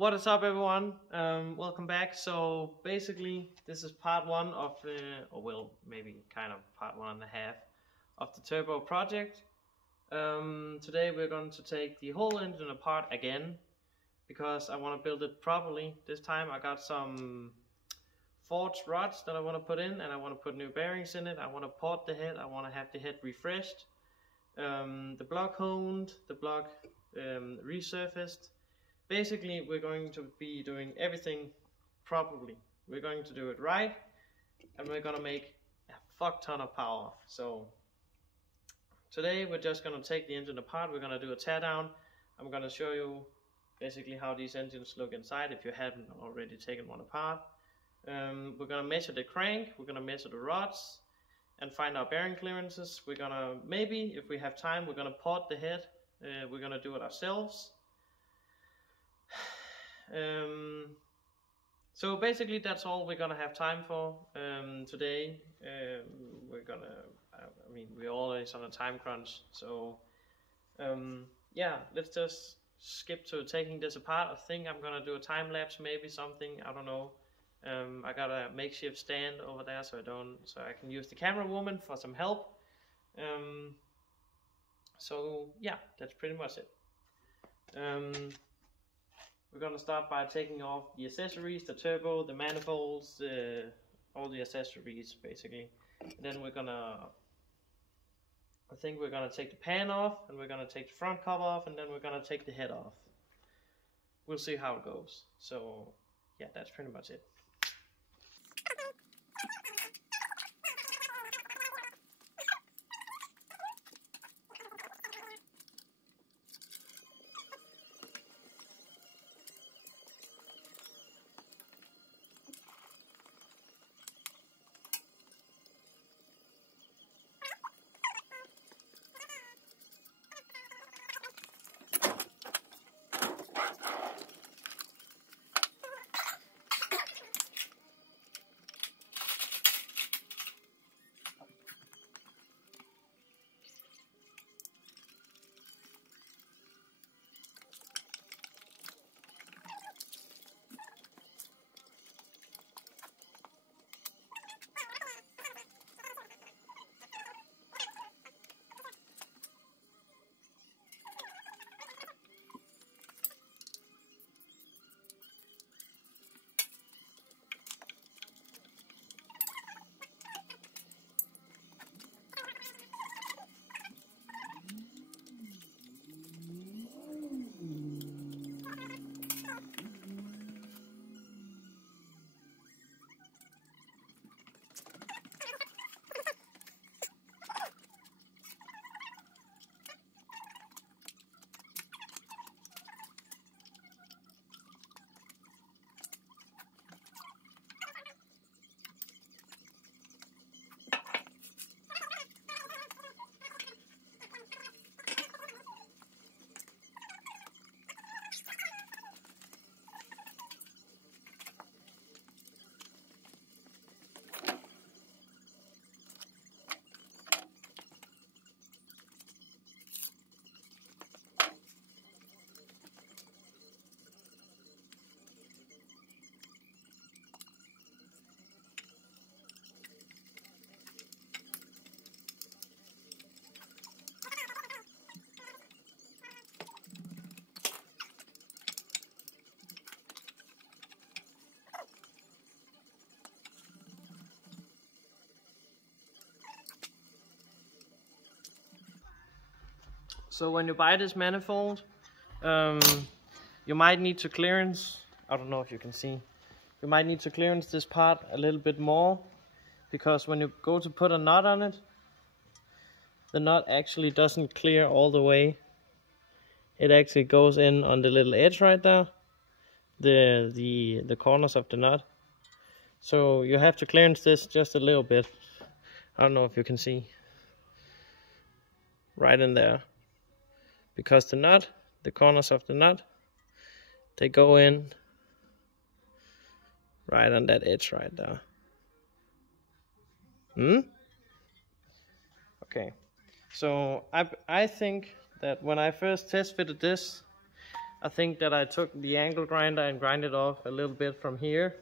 What is up, everyone? Welcome back. So basically, this is part one of, or well, maybe kind of part 1.5 of the turbo project. Today we're going to take the whole engine apart again because I want to build it properly. This time I got some forged rods that I want to put in, and I want to put new bearings in it. I want to port the head. I want to have the head refreshed, the block honed, the block resurfaced. Basically, we're going to be doing everything properly. We're going to do it right, and we're going to make a fuck ton of power. So today we're just going to take the engine apart. We're going to do a teardown. I'm going to show you basically how these engines look inside if you haven't already taken one apart. We're going to measure the crank, we're going to measure the rods and find our bearing clearances. We're going to, maybe if we have time, we're going to port the head. We're going to do it ourselves. So basically that's all we're gonna have time for today. We're always on a time crunch, so yeah, let's just skip to taking this apart. I think I'm gonna do a time lapse, maybe something, I don't know. I got a makeshift stand over there so I can use the camera woman for some help. So yeah, that's pretty much it. We're going to start by taking off the accessories, the turbo, the manifolds, all the accessories basically. And then I think we're going to take the pan off, and we're going to take the front cover off, and then we're going to take the head off. We'll see how it goes. So yeah, that's pretty much it. So when you buy this manifold, you might need to clearance, I don't know if you can see, you might need to clearance this part a little bit more, because when you go to put a nut on it, the nut actually doesn't clear all the way. It actually goes in on the little edge right there, the corners of the nut. So you have to clearance this just a little bit. I don't know if you can see, right in there. Because the corners of the nut, they go in right on that edge right there. Okay, so I think that when I first test fitted this, I think that I took the angle grinder and grinded off a little bit from here,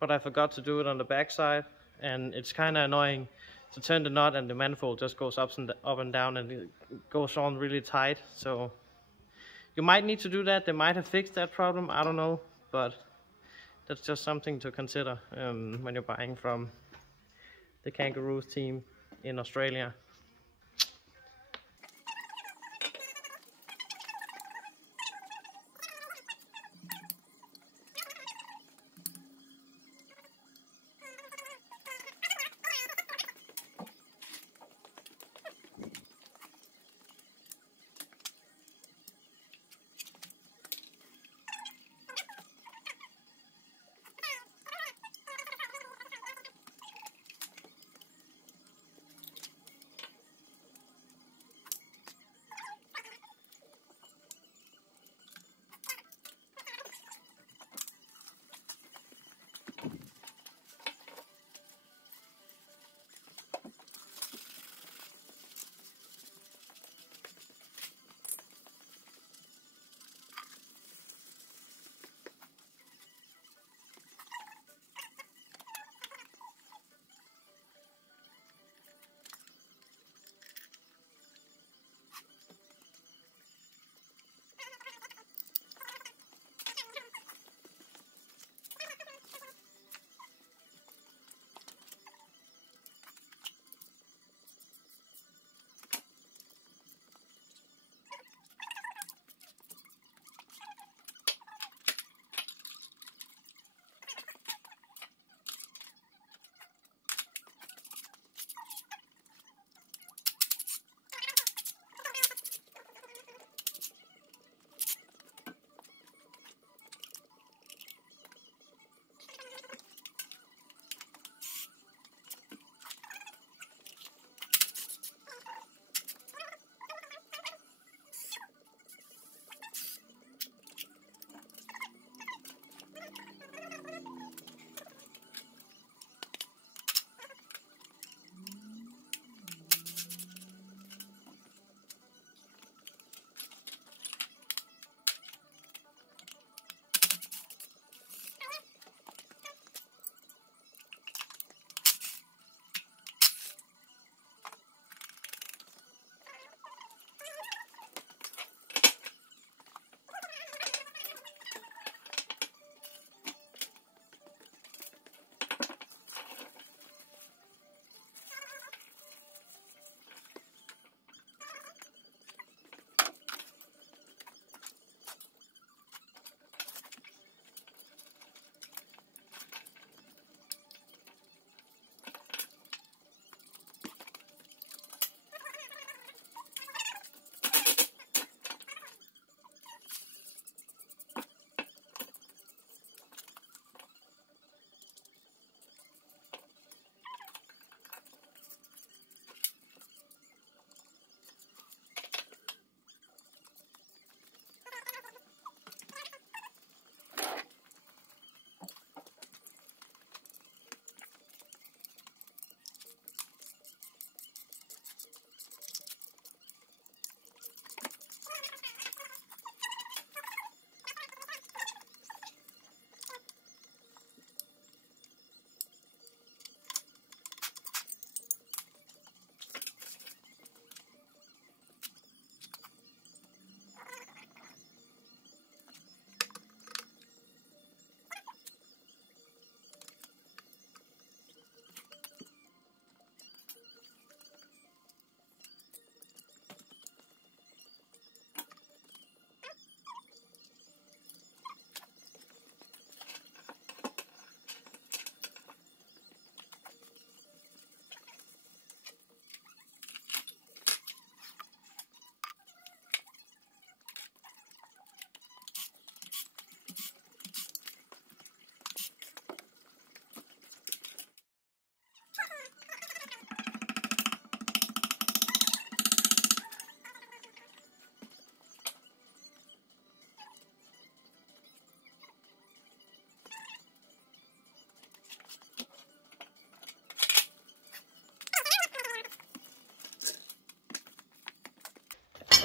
but I forgot to do it on the back side, and it's kind of annoying to turn the knot and the manifold just goes up and down, and it goes on really tight. So you might need to do that. They might have fixed that problem, I don't know, but that's just something to consider when you're buying from the Kangaroos team in Australia.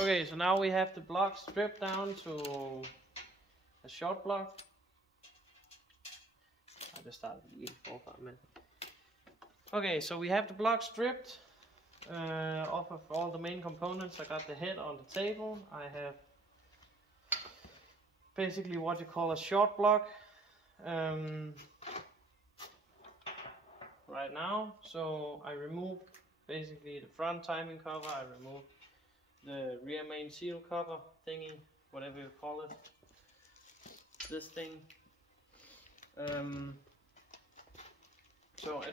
Okay, so now we have the block stripped down to a short block. I just started the E4 for a minute. Okay, so we have the block stripped off of all the main components. I got the head on the table. I have basically what you call a short block right now. So I removed basically the front timing cover. I removed the rear main seal cover thingy, whatever you call it. This thing. So I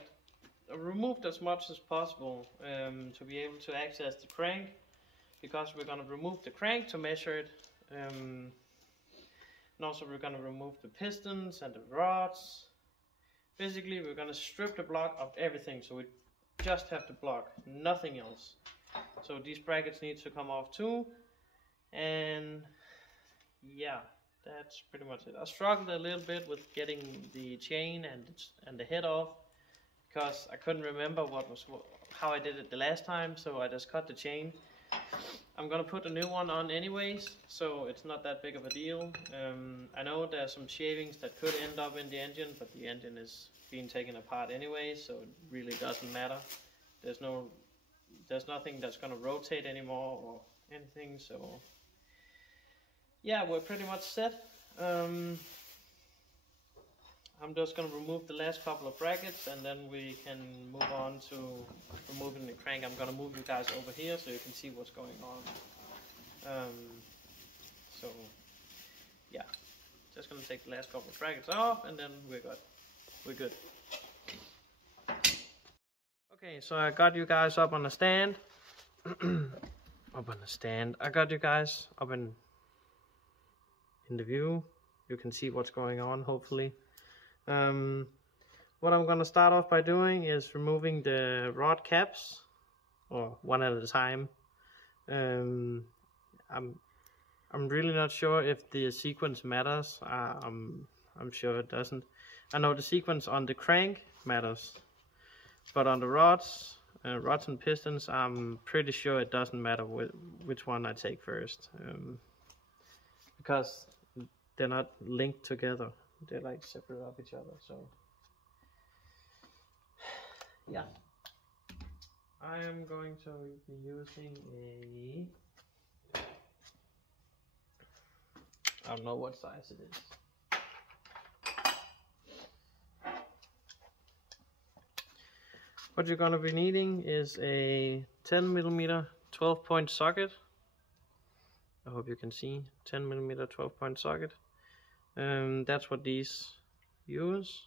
removed as much as possible to be able to access the crank, because we're going to remove the crank to measure it. And also we're going to remove the pistons and the rods. Basically we're going to strip the block of everything, so we just have the block, nothing else. So these brackets need to come off too, and yeah, that's pretty much it. I struggled a little bit with getting the chain and the head off, because I couldn't remember how I did it the last time, so I just cut the chain. I'm gonna put a new one on anyways, so it's not that big of a deal. I know there's some shavings that could end up in the engine, but the engine is being taken apart anyway, so it really doesn't matter. There's nothing that's gonna rotate anymore or anything, so yeah, we're pretty much set. I'm just going to remove the last couple of brackets, and then we can move on to removing the crank. I'm going to move you guys over here so you can see what's going on. So yeah, just going to take the last couple of brackets off, and then we're good. Okay, so I got you guys up on the stand. I got you guys up in the view. You can see what's going on, hopefully. What I'm gonna start off by doing is removing the rod caps, or one at a time. I'm really not sure if the sequence matters. I'm sure it doesn't. I know the sequence on the crank matters, but on the rods and pistons, I'm pretty sure it doesn't matter which one I take first, because they're not linked together. They're like separate of each other, so yeah. I am going to be using I don't know what size it is. What you're going to be needing is a 10mm 12-point socket. I hope you can see 10mm 12-point socket. That's what these use,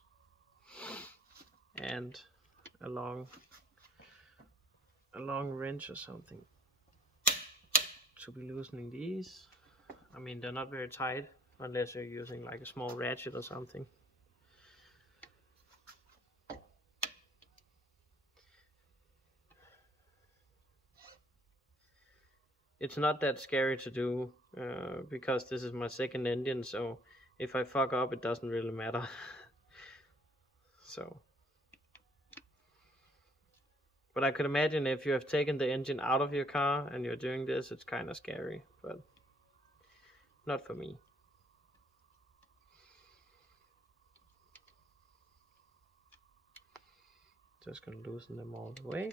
and a long wrench or something to be loosening these. I mean, they're not very tight unless you're using like a small ratchet or something. It's not that scary to do because this is my second engine, so if I fuck up, it doesn't really matter. So, but I could imagine if you have taken the engine out of your car and you're doing this, it's kind of scary, but not for me. Just gonna loosen them all the way.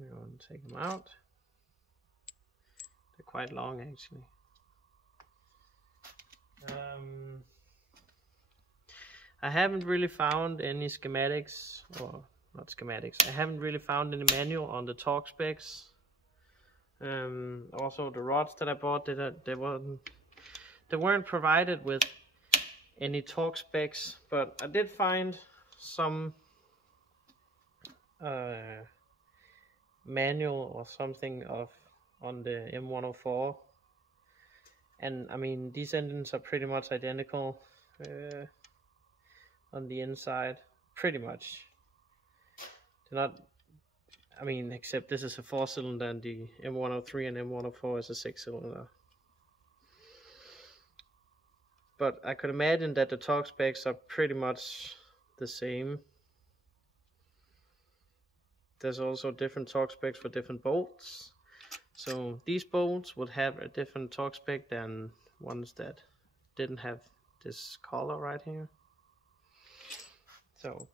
I'm going to take them out. They're quite long, actually. I haven't really found any schematics, or not schematics, I haven't really found any manual on the torque specs. Also the rods that I bought, they weren't provided with any torque specs, but I did find some manual or something on the M104. And I mean, these engines are pretty much identical on the inside, pretty much. They're not, I mean, except this is a 4-cylinder and the M103 and M104 is a 6-cylinder. But I could imagine that the torque specs are pretty much the same. There's also different torque specs for different bolts. So these bolts would have a different torque spec than ones that didn't have this collar right here. So,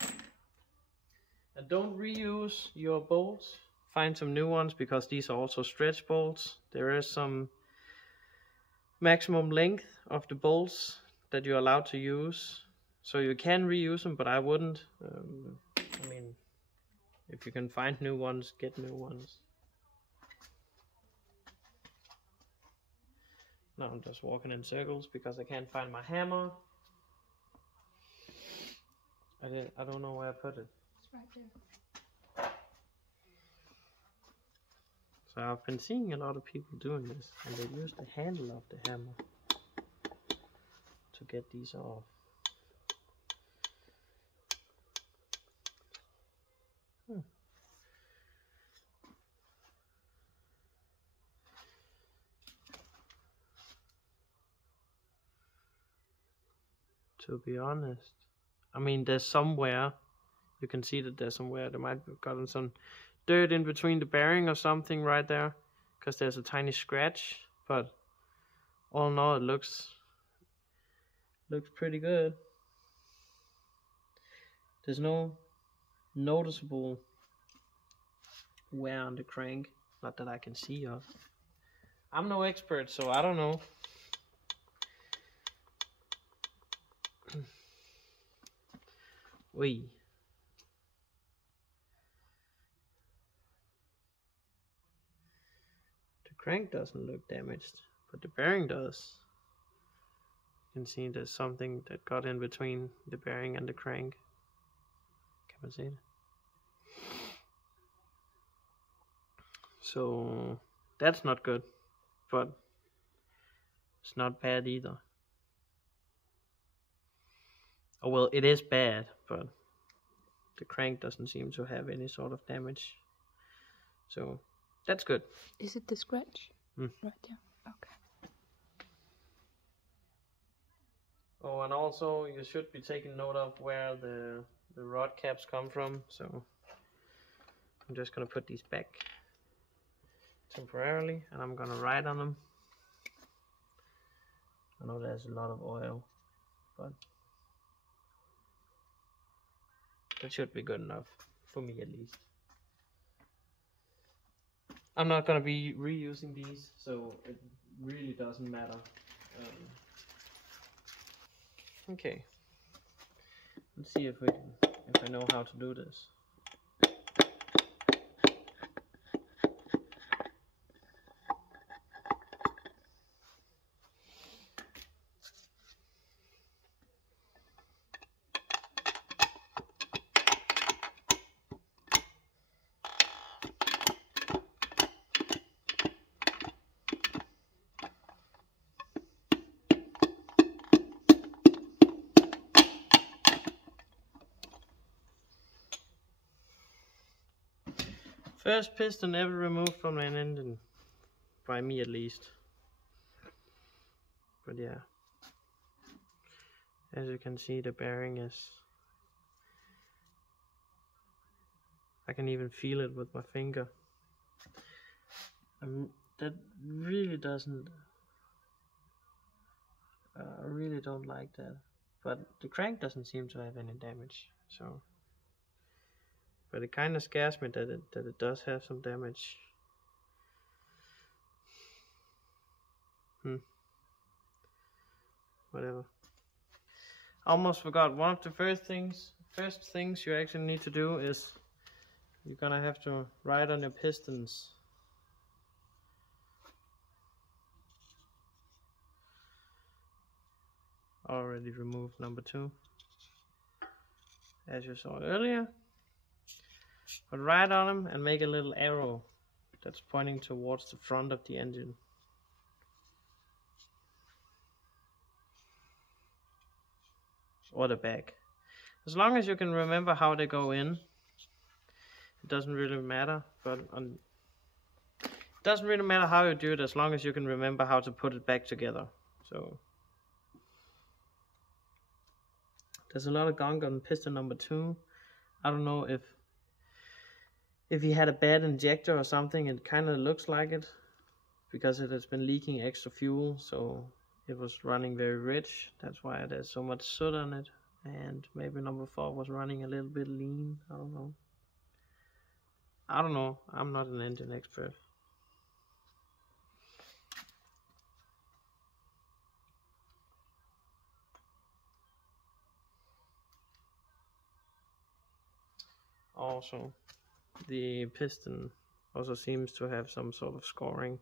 and don't reuse your bolts. Find some new ones, because these are also stretch bolts. There is some maximum length of the bolts that you're allowed to use. So you can reuse them, but I wouldn't. I mean, if you can find new ones, get new ones. Now I'm just walking in circles because I can't find my hammer. I don't know where I put it. It's right there. So I've been seeing a lot of people doing this, and they use the handle of the hammer to get these off. To be honest, I mean, there's somewhere, you can see that there's somewhere, there might have gotten some dirt in between the bearing or something right there, because there's a tiny scratch, but all in all it looks pretty good. There's no noticeable wear on the crank, not that I can see of. I'm no expert, so I don't know. Wee. The crank doesn't look damaged, but the bearing does. You can see there's something that got in between the bearing and the crank. Can man see it? So that's not good, but it's not bad either. Oh well, it is bad, but the crank doesn't seem to have any sort of damage. So that's good. Is it the scratch? Right there. Okay. Oh, and also you should be taking note of where the rod caps come from. So I'm just gonna put these back temporarily, and I'm gonna write on them. I know there's a lot of oil, but that should be good enough for me at least. I'm not gonna be reusing these, so it really doesn't matter. Okay, let's see if I know how to do this. First piston ever removed from an engine, by me at least. But yeah, as you can see, the bearing is, I can even feel it with my finger. That really doesn't, I really don't like that. But the crank doesn't seem to have any damage, so. But it kind of scares me that it does have some damage. Whatever. I almost forgot, one of the first things you actually need to do is you're gonna have to write on your pistons. Already removed number 2, as you saw earlier. But write on them and make a little arrow that's pointing towards the front of the engine. Or the back. As long as you can remember how they go in, it doesn't really matter. But it doesn't really matter how you do it, as long as you can remember how to put it back together. So there's a lot of gunk on piston number 2. I don't know if if he had a bad injector or something. It kind of looks like it, because it has been leaking extra fuel, so it was running very rich. That's why there's so much soot on it. And maybe number 4 was running a little bit lean. I don't know. I'm not an engine expert. Also, the piston also seems to have some sort of scoring.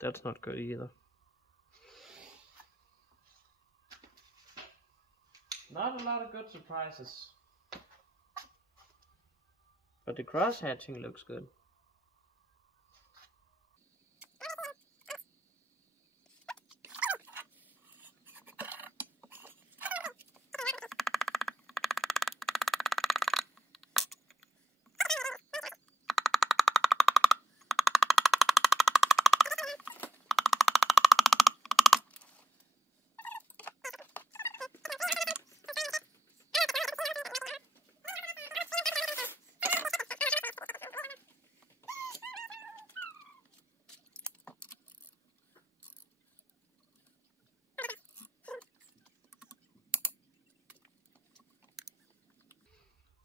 That's not good either. Not a lot of good surprises. But the cross hatching looks good.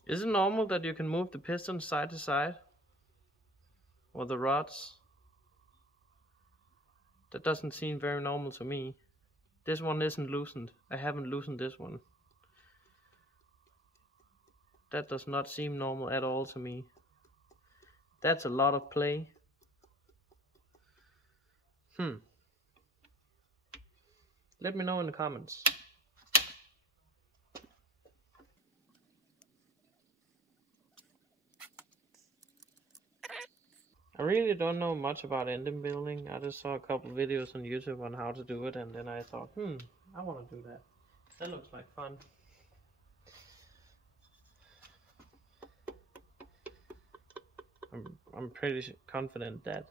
Is it normal that you can move the piston side to side? Or the rods? That doesn't seem very normal to me. This one isn't loosened. I haven't loosened this one. That does not seem normal at all to me. That's a lot of play. Let me know in the comments. I really don't know much about engine building. I just saw a couple videos on YouTube on how to do it, and then I thought, I want to do that. That looks like fun. I'm pretty confident that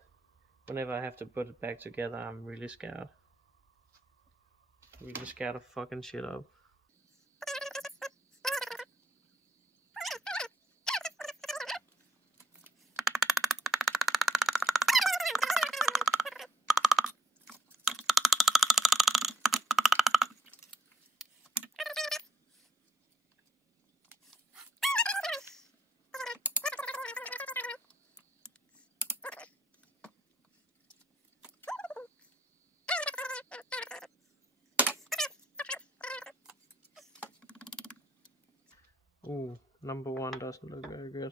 whenever I have to put it back together, I'm really scared. Really scared of fucking shit up. Ooh, number 1 doesn't look very good.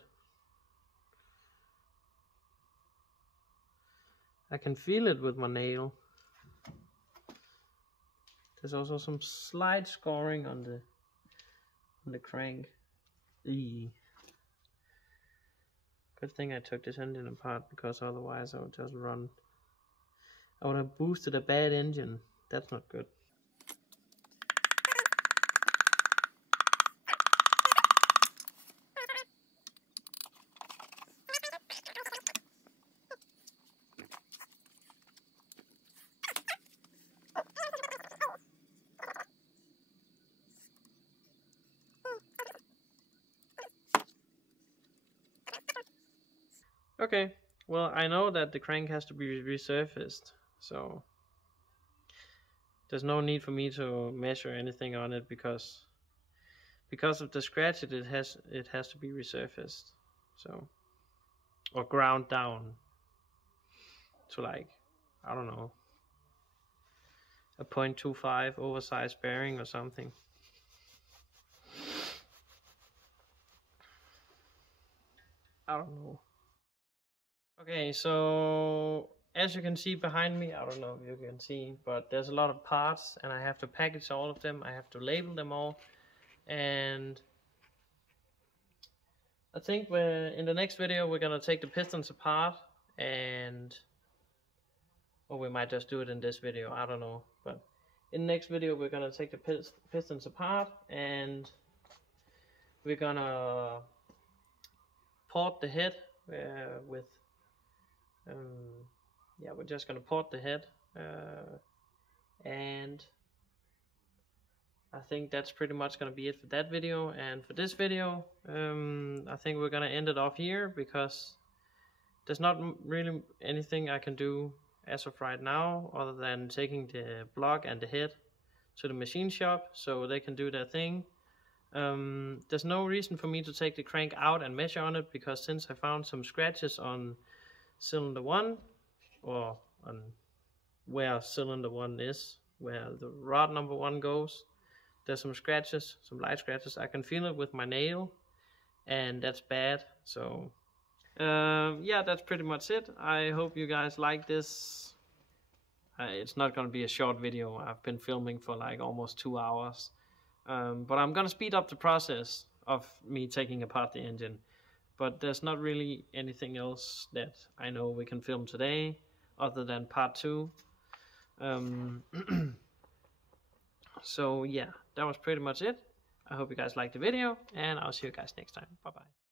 I can feel it with my nail. There's also some slight scoring on the crank. Eee. Good thing I took this engine apart, because otherwise I would just run. I would have boosted a bad engine. That's not good. Okay, well, I know that the crank has to be resurfaced, so there's no need for me to measure anything on it, because of the scratch it has to be resurfaced, so, or ground down to, like, I don't know, a 0.25 oversized bearing or something. I don't know. Okay, so as you can see behind me, I don't know if you can see, but there's a lot of parts, and I have to package all of them. I have to label them all, and I think in the next video we're gonna take the pistons apart, or we might just do it in this video, I don't know. But in the next video we're gonna take the pistons apart, and we're gonna port the head with yeah, we're just gonna port the head, and I think that's pretty much gonna be it for that video. And for this video, I think we're gonna end it off here, because there's not really anything I can do as of right now other than taking the block and the head to the machine shop so they can do their thing. There's no reason for me to take the crank out and measure on it, because since I found some scratches on cylinder 1, or on where cylinder 1 is, where the rod number 1 goes, there's some scratches, some light scratches. I can feel it with my nail, and that's bad. So yeah, that's pretty much it. I hope you guys like this. It's not gonna be a short video. I've been filming for like almost 2 hours, but I'm gonna speed up the process of me taking apart the engine. But there's not really anything else that I know we can film today other than part 2. So yeah, that was pretty much it. I hope you guys liked the video, and I'll see you guys next time. Bye bye.